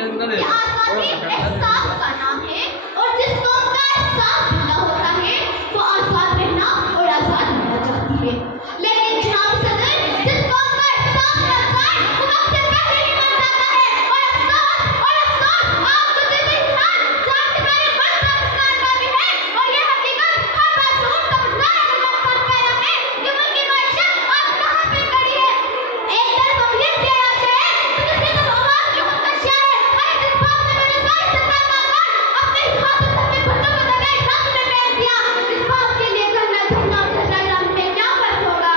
के अंदर है। आजादी एहसास का नाम है और जिस कौम का एहसास जिंदा होता है वो आजाद रहना और आजाद रहना चाहती है। लेकिन जनाब सदर, जिस कौम का एहसास रहता है वो वक्त से पहले ही मर जाता है। और अफसोस आप गुज़िश्ता इंसान जान से पहले मर पाकिस्तान का भी है। और ये हकीकत हर मासूम समझता है मकसद कायम है कि मुल्क की मैशत आज कहाँ पे खड़ी है। एक तरफ अमलियत की आशा है तो दूसरी तरफ आवाम की खुदकशियां है। अरे जिस बाप ने मेरे साथ सत्ता का कर अपने हाथों से अपने बच्चों को दगाई रात में फेंक दिया, इस बाप के लिए करना झंडा उठा रंग में क्या फर्क होगा।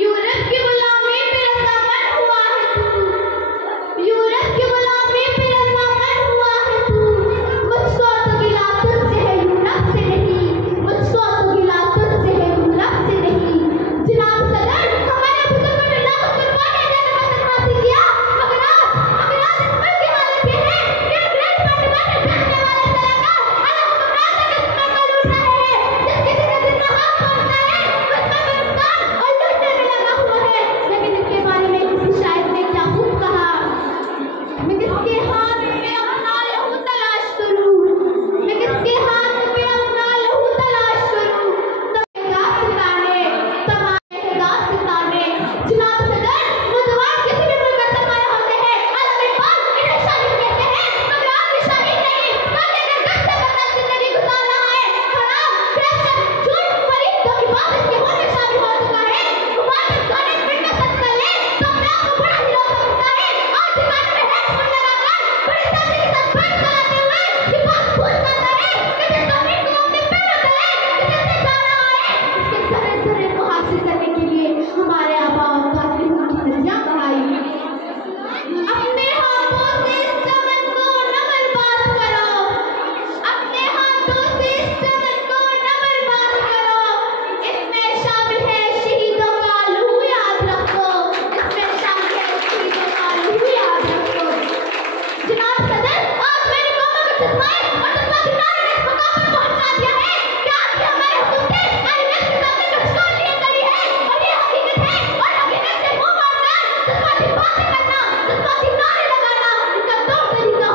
यूरोप की गुलामी पे रज़ामंद हुआ है तू, यूरोप की गुलामी पे रज़ामंद हुआ है तू। मुझको तो गिला तुझसे है यूरोप से नहीं, मुझको तो गिला तुझसे है यूरोप से नहीं। जनाब सदर, हमारे बुजुर्गों ने लाखों कुर्बानियां देकर वतन हासिल किया, मगर आज इस मुल्क की हालत ये है कि अंग्रेज बनने वाले सलाहकार अलग हुक्मरान तक इस मुल्क को लूट रहे हैं। जिस किसी का जितना हाथ पहुंचता है उसका भी नुकसान और लूटने में लगा हुआ है। लेकिन इनके बारे में किसी शायर ने क्या खूब कहा, मैं किसके हाथ में अपना लहू तलाश करूं, मैं किसके हाथ में अपना लहू तलाश करूं। सितारे जनाब सदर, नौजवान किसी भी मुल्क का सरमाया होते हैं। आलम इकबाल इन्हें शाहीद कहते हैं, मगर आपकी शाहीद नहीं, बल्कि एक गश्त से बदल जिंदगी गुजार रहा है। हराम, करप्शन, झूठ, फरेब, धोखेबाज इसके खून में शामिल हो चुका है। गुमान गाने फिल्में सर्च कर ले तो अपने आप को बड़ा हीरो समझता है। आज दुकान में हेडफोन लगाकर बड़ी तेजी के साथ बाइक चलाते हुए ये बात भूल जाता है कि जिस जमीन को अपने पैरों तले खिसकते जा रहा है, इसके जर्रे जर्रे को हासिल करने के लिए हमारे आबा और दादा की नदियां बहाई। अपने हाथों से इस चमन को न बर्बाद करो, अपने हाथों से इस चमन को न बर्बाद करो। इसमें शामिल है शहीदों का लहू, याद रखो, इसमें शामिल है शहीदों का लहू, याद रखो। जनाब सदर, आज मेरी कौम को जज्बाए और जज्बाती नारे ने इस मकाम पर पहुंचा दिया है कि आज भी हमारे हुकूमतें अंग्रेज के सामने कचकन लिए खड़ी है। और ये हकीकत है, और हकीकत से मुंह मोड़कर जज्बाती बातें करना, जज्बाती नारे लगाना इनका तौर तरीका